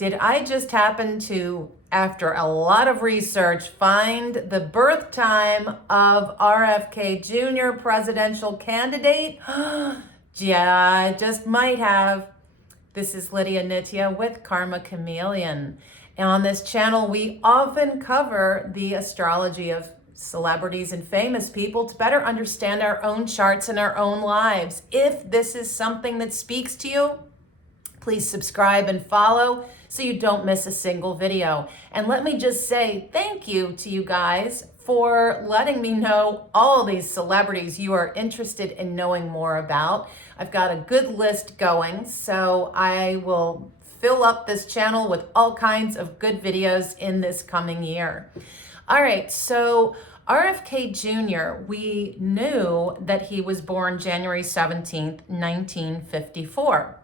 Did I just happen to, after a lot of research, find the birth time of RFK Jr., presidential candidate? Yeah, I just might have. This is Lydia Nitya with Karma Chameleon. And on this channel, we often cover the astrology of celebrities and famous people to better understand our own charts and our own lives. If this is something that speaks to you, please subscribe and follow so you don't miss a single video. And let me just say thank you to you guys for letting me know all these celebrities you are interested in knowing more about. I've got a good list going, so I will fill up this channel with all kinds of good videos in this coming year. All right, so RFK Jr., we knew that he was born January 17th, 1954.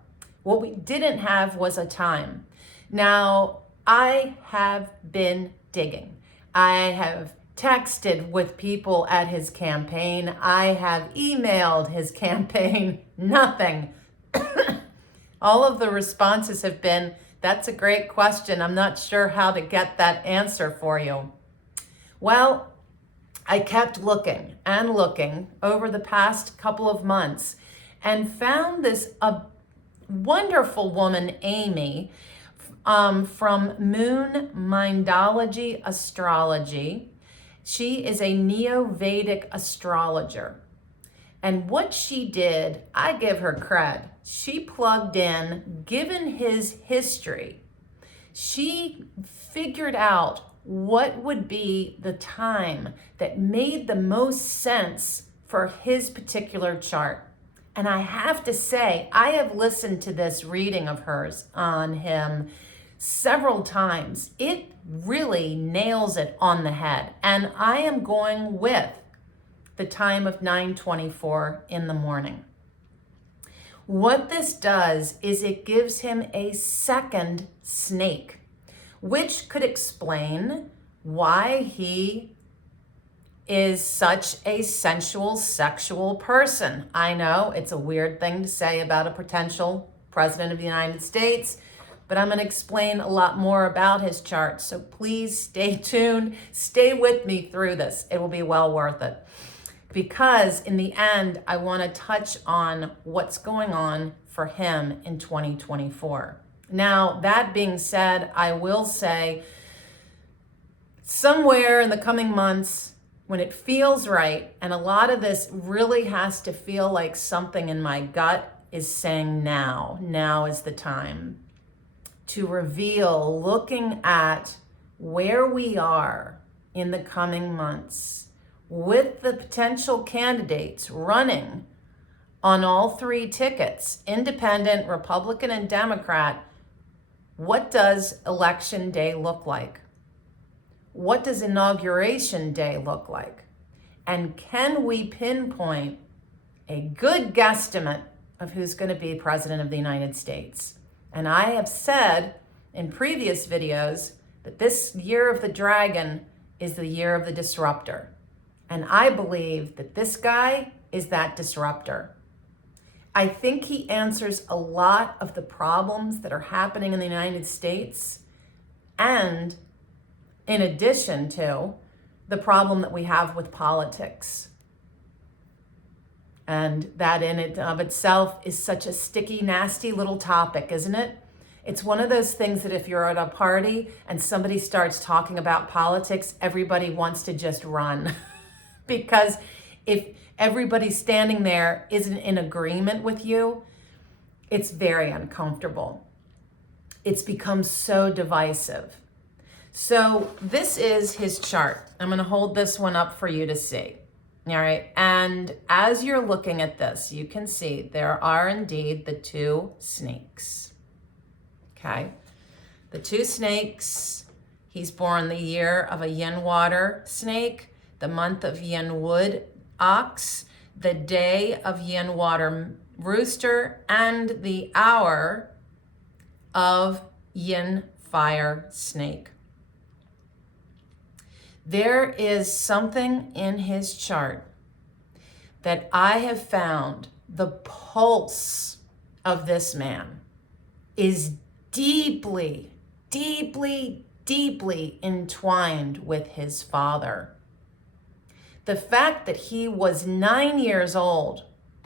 What we didn't have was a time. Now, I have been digging. I have texted with people at his campaign. I have emailed his campaign. Nothing. All of the responses have been, that's a great question. I'm not sure how to get that answer for you. Well, I kept looking and looking over the past couple of months and found this wonderful woman, Amy, from monh Astrology. She is a Neo-Vedic astrologer. And what she did, I give her cred. She plugged in, given his history, she figured out what would be the time that made the most sense for his particular chart. And I have to say, I have listened to this reading of hers on him several times. It really nails it on the head. And I am going with the time of 9:24 in the morning. What this does is it gives him a second snake, which could explain why he is such a sensual, sexual person. I know it's a weird thing to say about a potential president of the United States, but I'm going to explain a lot more about his chart. So please stay tuned. Stay with me through this. It will be well worth it. Because in the end, I want to touch on what's going on for him in 2024. Now, that being said, I will say somewhere in the coming months, when it feels right, and a lot of this really has to feel like something in my gut is saying now is the time to reveal, looking at where we are in the coming months with the potential candidates running on all three tickets, independent, Republican, and Democrat. What does election day look like? What does inauguration day look like? And can we pinpoint a good guesstimate of who's going to be president of the United States? And I have said in previous videos that this year of the dragon is the year of the disruptor. And I believe that this guy is that disruptor. I think he answers a lot of the problems that are happening in the United States, and in addition to the problem that we have with politics. And that in and of itself is such a sticky, nasty little topic, isn't it? It's one of those things that if you're at a party and somebody starts talking about politics, everybody wants to just run. Because if everybody standing there isn't in agreement with you, it's very uncomfortable. It's become so divisive. So this is his chart. I'm going to hold this one up for you to see. All right. And as you're looking at this, you can see there are indeed the two snakes. Okay. The two snakes. He's born the year of a yin water snake, the month of yin wood ox, the day of yin water rooster, and the hour of yin fire snake. There is something in his chart that I have found the pulse of this man is deeply, deeply, deeply entwined with his father. The fact that he was 9 years old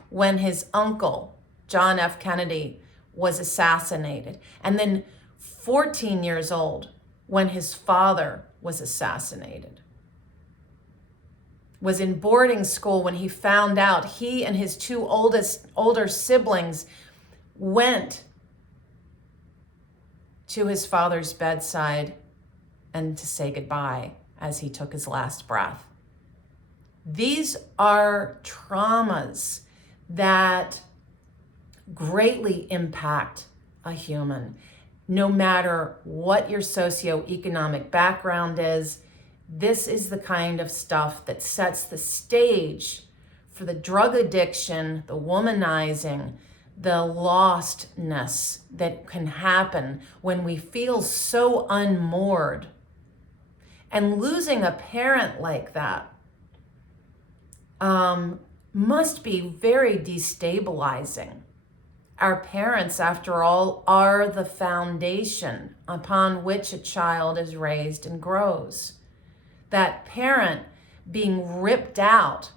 when his uncle, John F. Kennedy, was assassinated, and then 14 years old when his father was assassinated. Was in boarding school when he found out he and his two older siblings went to his father's bedside and to say goodbye as he took his last breath. These are traumas that greatly impact a human, no matter what your socioeconomic background is. This is the kind of stuff that sets the stage for the drug addiction, the womanizing, the lostness that can happen when we feel so unmoored. And losing a parent like that must be very destabilizing. Our parents, after all, are the foundation upon which a child is raised and grows. That parent being ripped out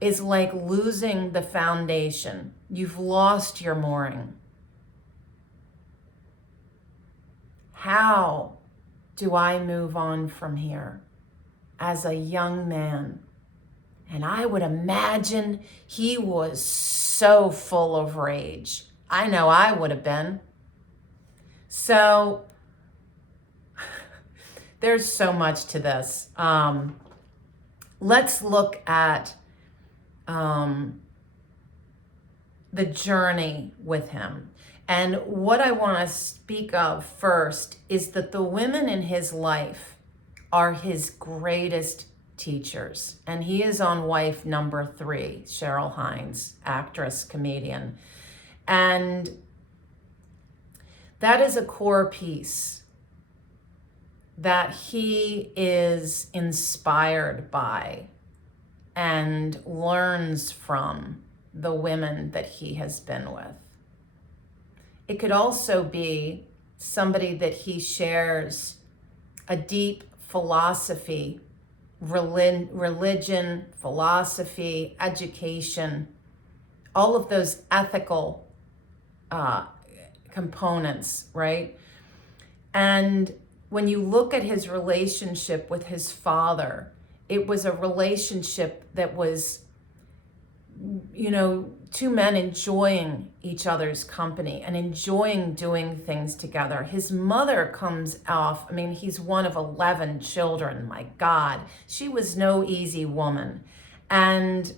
is like losing the foundation. You've lost your mooring. How do I move on from here as a young man? And I would imagine he was so full of rage. I know I would have been. So there's so much to this. Let's look at the journey with him. And what I want to speak of first is that the women in his life are his greatest teachers. And he is on wife number 3, Cheryl Hines, actress, comedian. And that is a core piece that he is inspired by and learns from the women that he has been with. It could also be somebody that he shares a deep philosophy, religion, philosophy, education, all of those ethical components, right? And when you look at his relationship with his father, it was a relationship that was, two men enjoying each other's company and enjoying doing things together. His mother comes off, he's one of 11 children, my God. She was no easy woman. And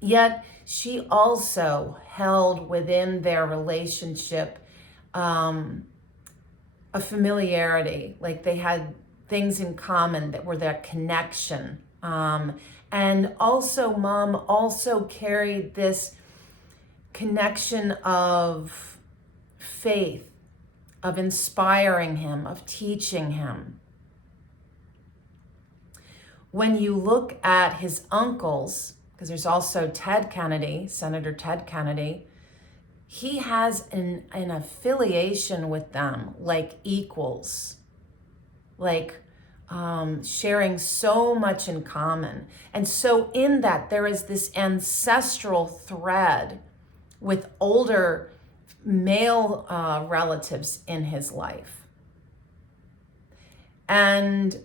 yet she also held within their relationship a familiarity, like they had things in common that were their connection. And also mom also carried this connection of faith, of inspiring him, of teaching him. When you look at his uncles, because there's also Ted Kennedy, Senator Ted Kennedy, he has an affiliation with them like equals, like sharing so much in common. And so in that, there is this ancestral thread with older male relatives in his life. And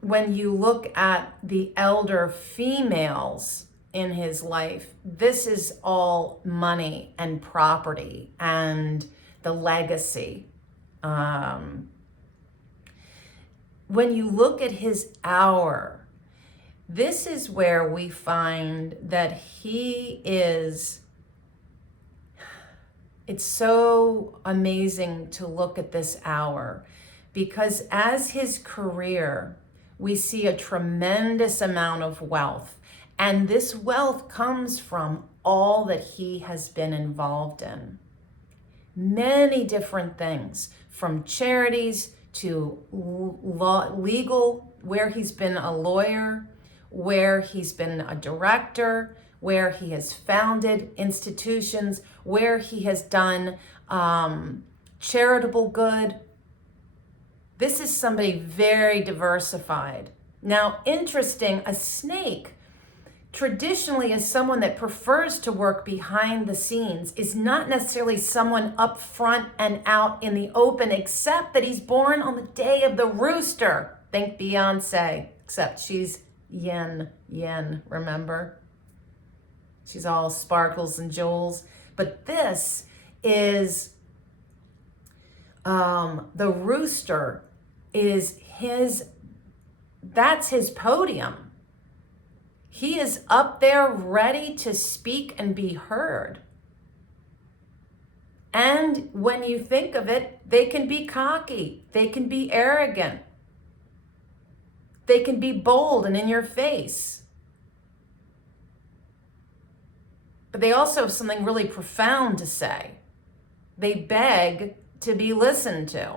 when you look at the elder females in his life, this is all money and property and the legacy. When you look at his hour, this is where we find that it's so amazing to look at this hour, because as his career, we see a tremendous amount of wealth. And this wealth comes from all that he has been involved in. Many different things, from charities to legal, where he's been a lawyer, where he's been a director, where he has founded institutions, where he has done charitable good. This is somebody very diversified. Now, interesting, a snake traditionally is someone that prefers to work behind the scenes, is not necessarily someone up front and out in the open, except that he's born on the day of the rooster. Think Beyonce, except she's yin, remember? She's all sparkles and jewels. But this is, the rooster is that's his podium. He is up there ready to speak and be heard. And when you think of it, they can be cocky. They can be arrogant. They can be bold and in your face. But they also have something really profound to say. They beg to be listened to.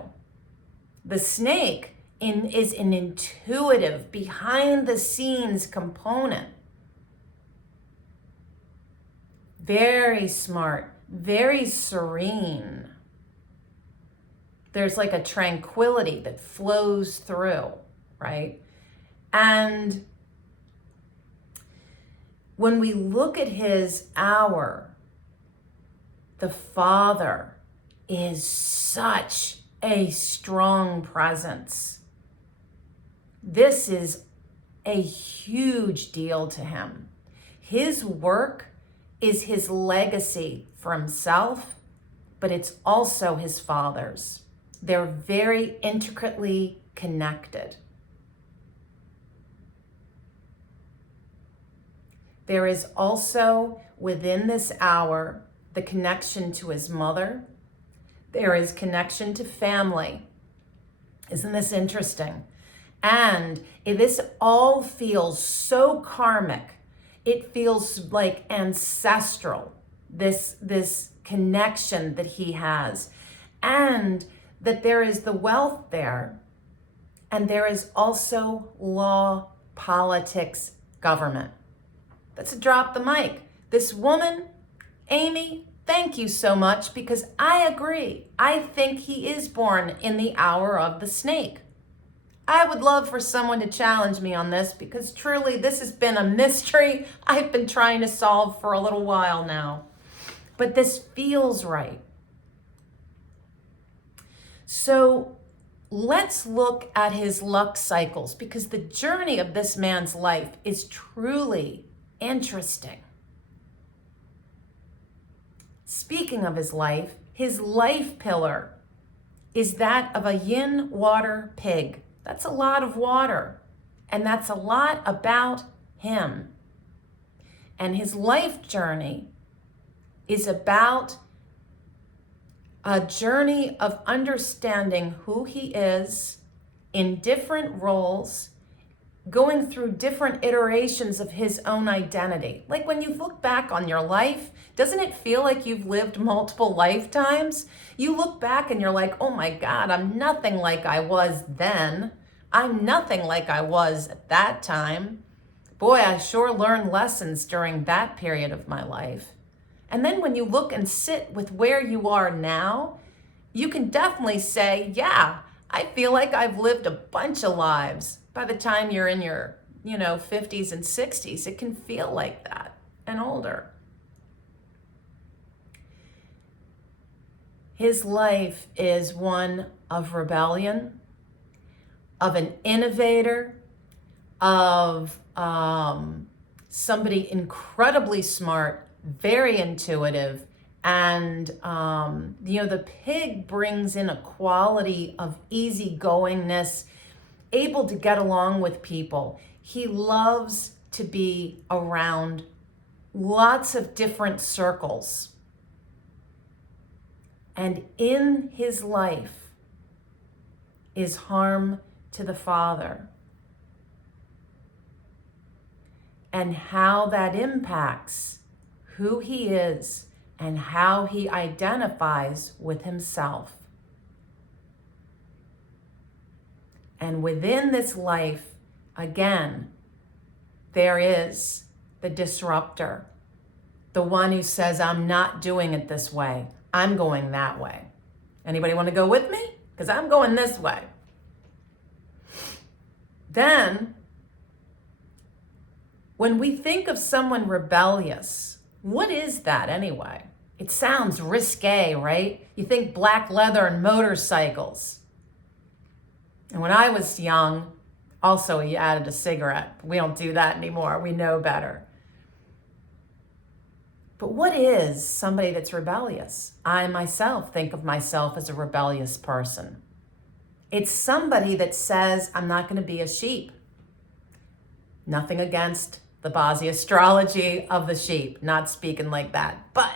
The snake is an intuitive, behind the scenes component. Very smart, very serene. There's like a tranquility that flows through, right? And when we look at his hour, the father is such a strong presence. This is a huge deal to him. His work is his legacy for himself, but it's also his father's. They're very intricately connected. There is also within this hour the connection to his mother. There is connection to family. Isn't this interesting? And this all feels so karmic. It feels like ancestral, this connection that he has. And that there is the wealth there. And there is also law, politics, government. Let's drop the mic. This woman, Amy, thank you so much, because I agree. I think he is born in the hour of the snake. I would love for someone to challenge me on this, because truly this has been a mystery I've been trying to solve for a little while now. But this feels right. So let's look at his luck cycles, because the journey of this man's life is truly interesting. Speaking of his life pillar is that of a yin water pig. That's a lot of water, and that's a lot about him. And his life journey is about a journey of understanding who he is in different roles, going through different iterations of his own identity. Like when you look back on your life, doesn't it feel like you've lived multiple lifetimes? You look back and you're like, oh my God, I'm nothing like I was then. I'm nothing like I was at that time. Boy, I sure learned lessons during that period of my life. And then when you look and sit with where you are now, you can definitely say, yeah, I feel like I've lived a bunch of lives. By the time you're in your, 50s and 60s, it can feel like that and older. His life is one of rebellion, of an innovator, of somebody incredibly smart, very intuitive, and the pig brings in a quality of easygoingness, able to get along with people. He loves to be around lots of different circles. And in his life is harm to the father. And how that impacts who he is and how he identifies with himself. And within this life, again, there is the disruptor, the one who says, I'm not doing it this way. I'm going that way. Anybody want to go with me? Because I'm going this way. then when we think of someone rebellious, what is that anyway? It sounds risque, right? You think black leather and motorcycles. And when I was young, also you added a cigarette. We don't do that anymore. We know better. But what is somebody that's rebellious? I myself think of myself as a rebellious person. It's somebody that says, I'm not going to be a sheep. Nothing against the Bazi Astrology of the sheep, not speaking like that. But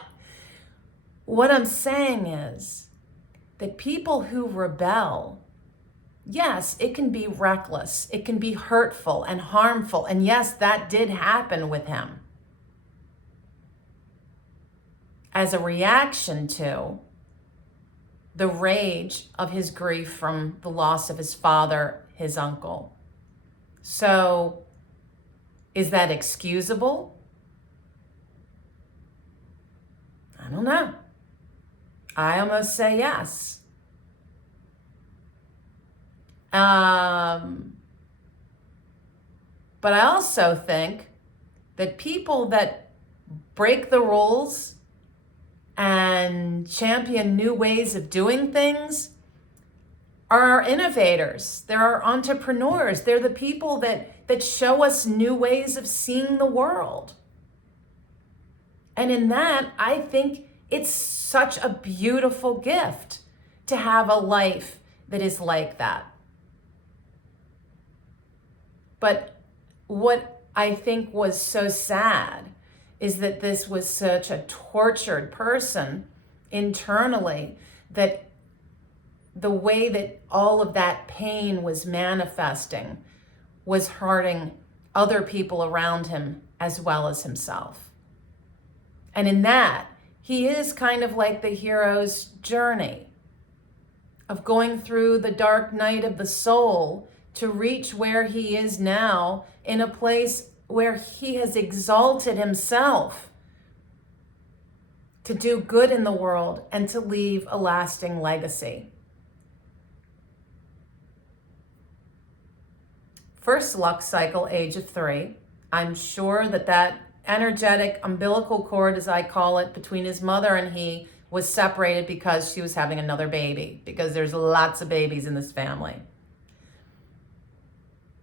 what I'm saying is that people who rebel, yes, it can be reckless, it can be hurtful and harmful, and yes, that did happen with him. As a reaction to the rage of his grief from the loss of his father, his uncle. So, is that excusable? I don't know. I almost say yes. But I also think that people that break the rules and champion new ways of doing things are innovators. They're our entrepreneurs. They're the people that show us new ways of seeing the world. And in that, I think it's such a beautiful gift to have a life that is like that. But what I think was so sad is that this was such a tortured person internally, that the way that all of that pain was manifesting was hurting other people around him as well as himself. And in that, he is kind of like the hero's journey of going through the dark night of the soul to reach where he is now, in a place where he has exalted himself to do good in the world and to leave a lasting legacy. First luck cycle, age of 3. I'm sure that energetic umbilical cord, as I call it, between his mother and he was separated because she was having another baby, because there's lots of babies in this family.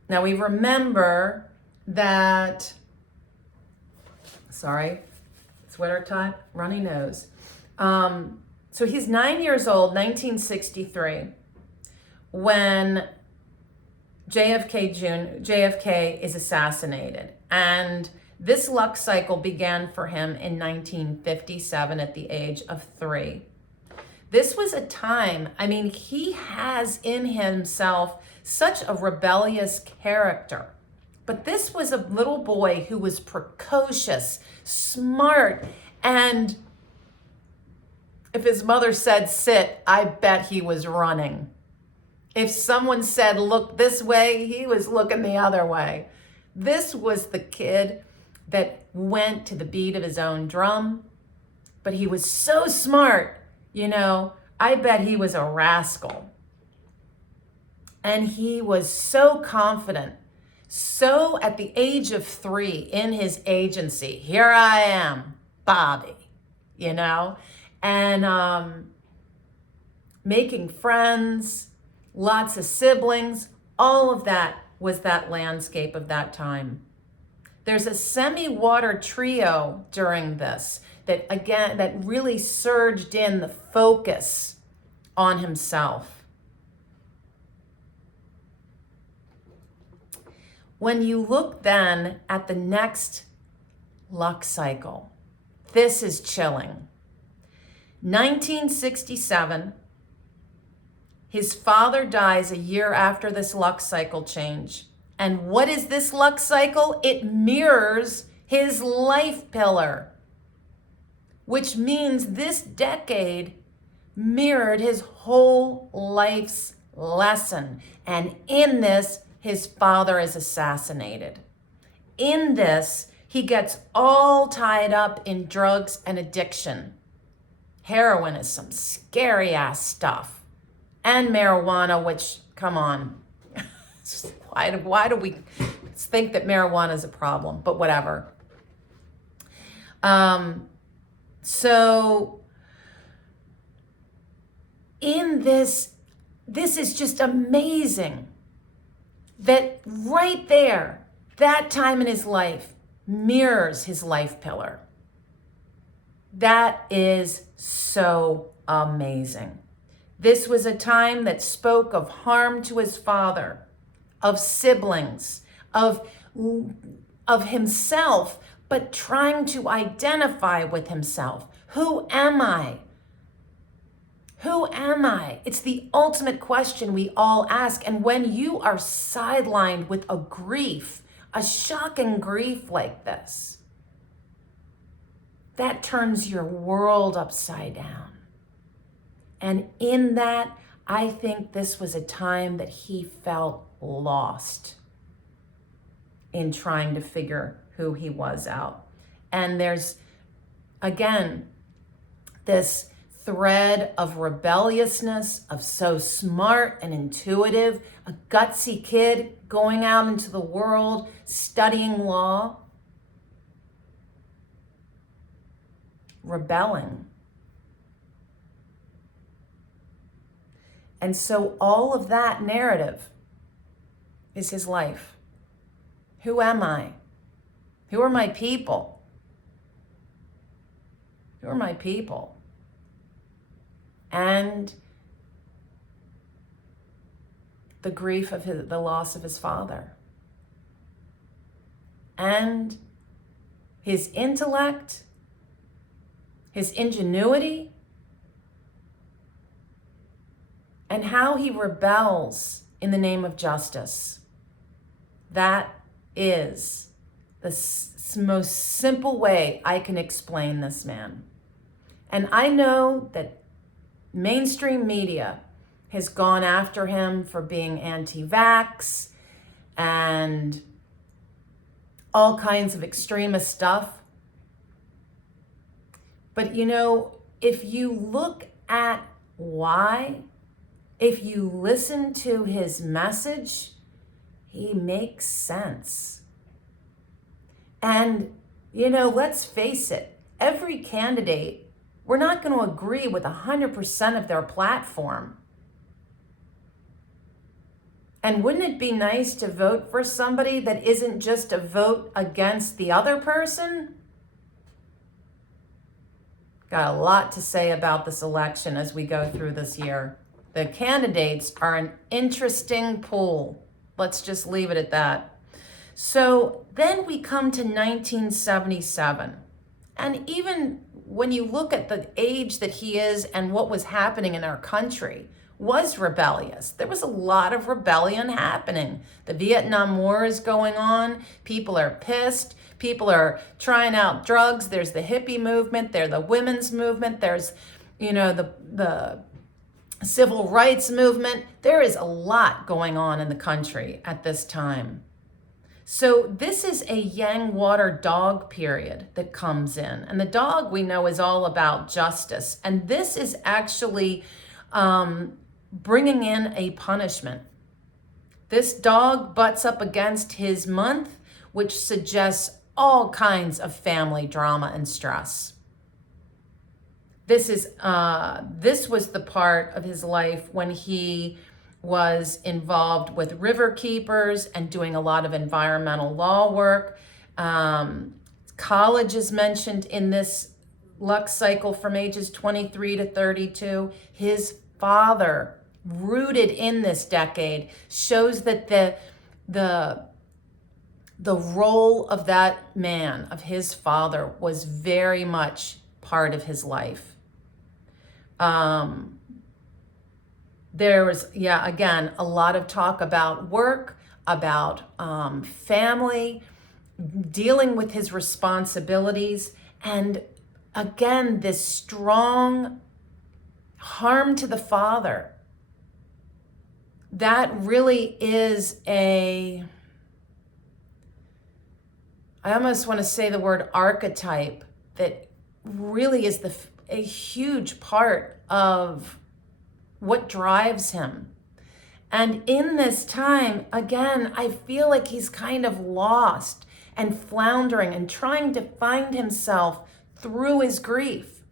Now we remember that, sorry, it's winter time, runny nose. So he's 9 years old, 1963, when JFK is assassinated. And this luck cycle began for him in 1957 at the age of 3. This was a time, he has in himself such a rebellious character. But this was a little boy who was precocious, smart, and if his mother said sit, I bet he was running. If someone said look this way, he was looking the other way. This was the kid that went to the beat of his own drum, but he was so smart, I bet he was a rascal. And he was so confident, so at the age of 3 in his agency, here I am, Bobby, and making friends, lots of siblings, all of that was that landscape of that time. There's a semi-water trio during this that really surged in the focus on himself. When you look then at the next luck cycle, this is chilling. 1967, his father dies a year after this luck cycle change. And what is this luck cycle? It mirrors his life pillar, which means this decade mirrored his whole life's lesson. And in this, his father is assassinated. In this, he gets all tied up in drugs and addiction. Heroin is some scary ass stuff. And marijuana, which, come on, Why do we think that marijuana is a problem? But whatever. So in this is just amazing that right there, that time in his life mirrors his life pillar. That is so amazing. This was a time that spoke of harm to his father, of siblings, of himself, but trying to identify with himself. Who am I? Who am I? It's the ultimate question we all ask. And when you are sidelined with a grief, a shocking grief like this, that turns your world upside down. And in that, I think this was a time that he felt lost in trying to figure who he was out. And there's, again, this thread of rebelliousness, of so smart and intuitive, a gutsy kid going out into the world, studying law, rebelling. And so all of that narrative is his life. Who am I? Who are my people? Who are my people? And the grief of the loss of his father. And his intellect, his ingenuity, and how he rebels in the name of justice. That is the most simple way I can explain this man. And I know that mainstream media has gone after him for being anti-vax and all kinds of extremist stuff. But you know, if you look at why, if you listen to his message, he makes sense. And, you know, let's face it, every candidate, we're not going to agree with 100% of their platform. And wouldn't it be nice to vote for somebody that isn't just a vote against the other person? Got a lot to say about this election as we go through this year. The candidates are an interesting pool. Let's just leave it at that. So then we come to 1977. And even when you look at the age that he is and what was happening in our country, was rebellious. There was a lot of rebellion happening. The Vietnam War is going on. People are pissed. People are trying out drugs. There's the hippie movement. There's the women's movement. There's, you know, the civil rights movement. There is a lot going on in the country at this time. So this is a yang water dog period that comes in. And the dog, we know, is all about justice. And this is actually bringing in a punishment. This dog butts up against his month, which suggests all kinds of family drama and stress. This was the part of his life when he was involved with river keepers and doing a lot of environmental law work. College is mentioned in this luck cycle from ages 23 to 32. His father, rooted in this decade, shows that the role of that man, of his father, was very much part of his life. There was, again, a lot of talk about work, about family, dealing with his responsibilities, and again, this strong harm to the father. That really is I almost want to say the word archetype, that really is a huge part of what drives him. And in this time, again, I feel like he's kind of lost and floundering and trying to find himself through his grief.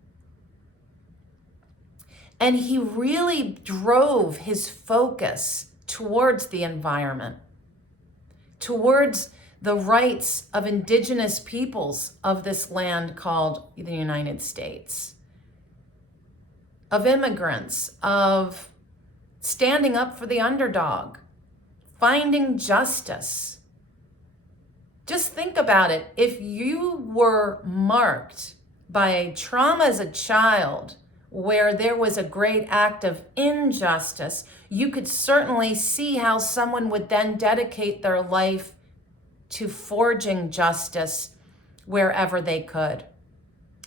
And he really drove his focus towards the environment, towards the rights of indigenous peoples of this land called the United States, of immigrants, of standing up for the underdog, finding justice. Just think about it. If you were marked by a trauma as a child where there was a great act of injustice, you could certainly see how someone would then dedicate their life to forging justice wherever they could.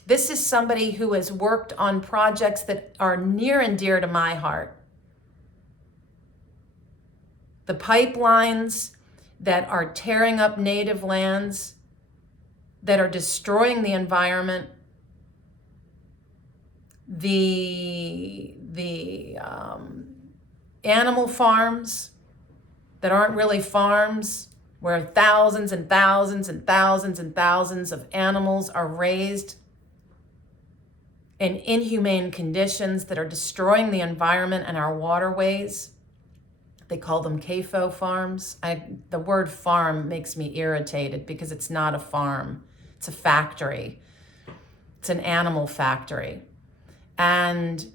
This is somebody who has worked on projects that are near and dear to my heart. The pipelines that are tearing up native lands, that are destroying the environment, the animal farms that aren't really farms, where thousands and thousands and thousands and thousands of animals are raised in inhumane conditions that are destroying the environment and our waterways. They call them CAFO farms. The word farm makes me irritated because it's not a farm. It's a factory. It's an animal factory. And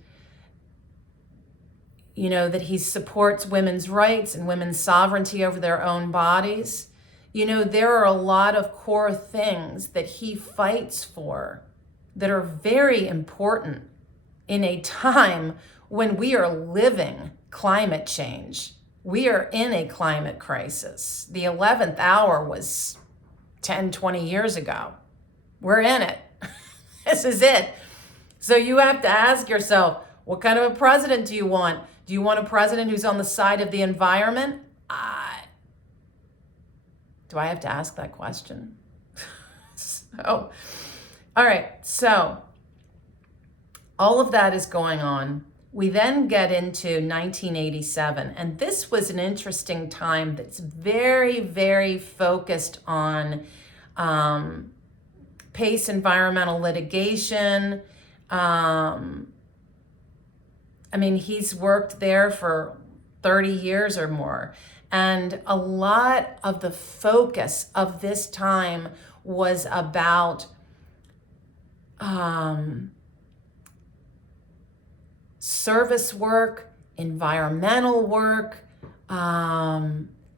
you know, that he supports women's rights and women's sovereignty over their own bodies. You know, there are a lot of core things that he fights for that are very important in a time when we are living climate change. We are in a climate crisis. The 11th hour was 10, 20 years ago. We're in it. This is it. So you have to ask yourself, what kind of a president do you want? Do you want a president who's on the side of the environment? Do I have to ask that question? All right, so all of that is going on. We then get into 1987, and this was an interesting time that's very, very focused on PACE environmental litigation. I mean, he's worked there for 30 years or more. And a lot of the focus of this time was about service work, environmental work.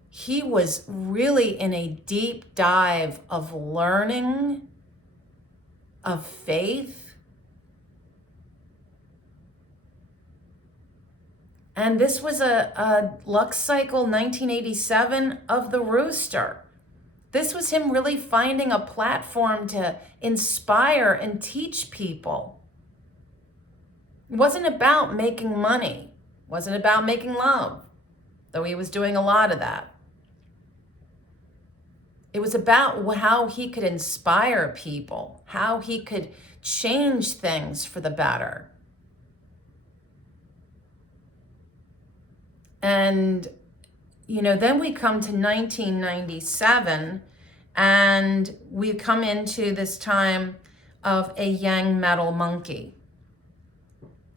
He was really in a deep dive of learning, of faith. And this was a Lux Cycle 1987 of the Rooster. This was him really finding a platform to inspire and teach people. It wasn't about making money. It wasn't about making love, though he was doing a lot of that. It was about how he could inspire people, how he could change things for the better. And, you know, then we come to 1997 and we come into this time of a yang metal monkey.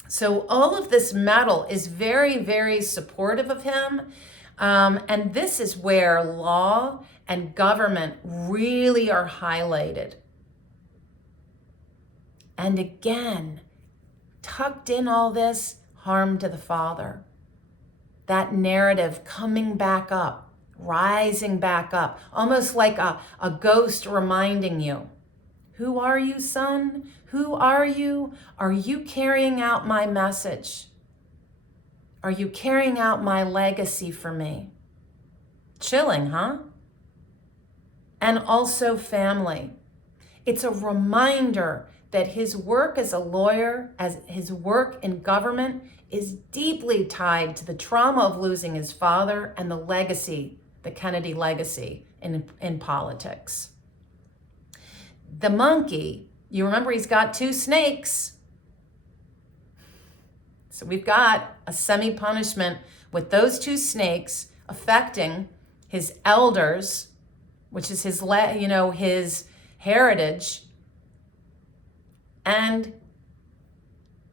So all of this metal is very, very supportive of him. And this is where law and government really are highlighted. And again, tucked in all this, harm to the father. That narrative coming back up, rising back up, almost like a ghost reminding you, who are you, son? Who are you? Are you carrying out my message? Are you carrying out my legacy for me? Chilling, huh? And also family. It's a reminder that his work as a lawyer, as his work in government, is deeply tied to the trauma of losing his father and the legacy, the Kennedy legacy in politics. The monkey, you remember he's got two snakes. So we've got a semi-punishment with those two snakes affecting his elders, which is his heritage, and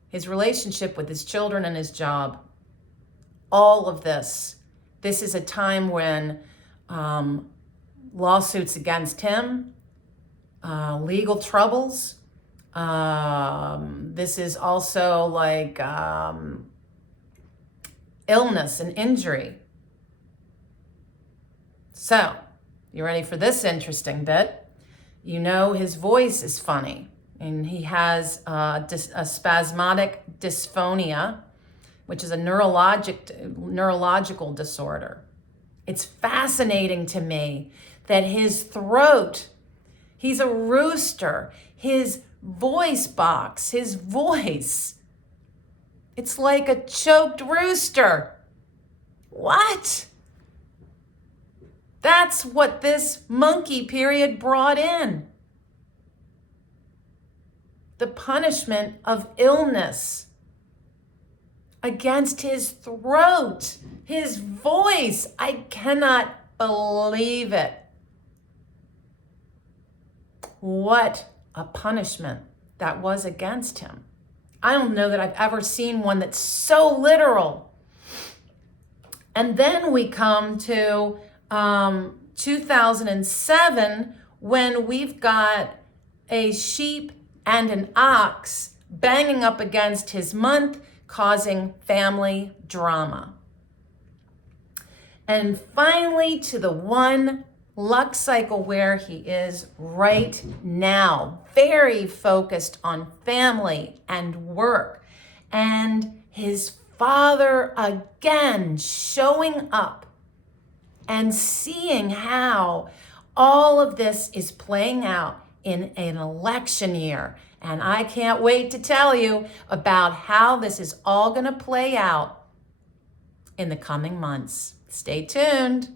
his relationship with his children and his job. All of this. This is a time when lawsuits against him, legal troubles. This is also like illness and injury. So, you ready for this interesting bit? You know his voice is funny, and he has a spasmodic dysphonia, which is a neurological disorder. It's fascinating to me that his throat, he's a rooster, his voice box, his voice, it's like a choked rooster. What? That's what this monkey period brought in. The punishment of illness against his throat, his voice. I cannot believe it. What a punishment that was against him. I don't know that I've ever seen one that's so literal. And then we come to 2007, when we've got a sheep and an ox banging up against his month, causing family drama. And finally, to the one luck cycle where he is right now, very focused on family and work, and his father again showing up and seeing how all of this is playing out in an election year. And I can't wait to tell you about how this is all going to play out in the coming months. Stay tuned.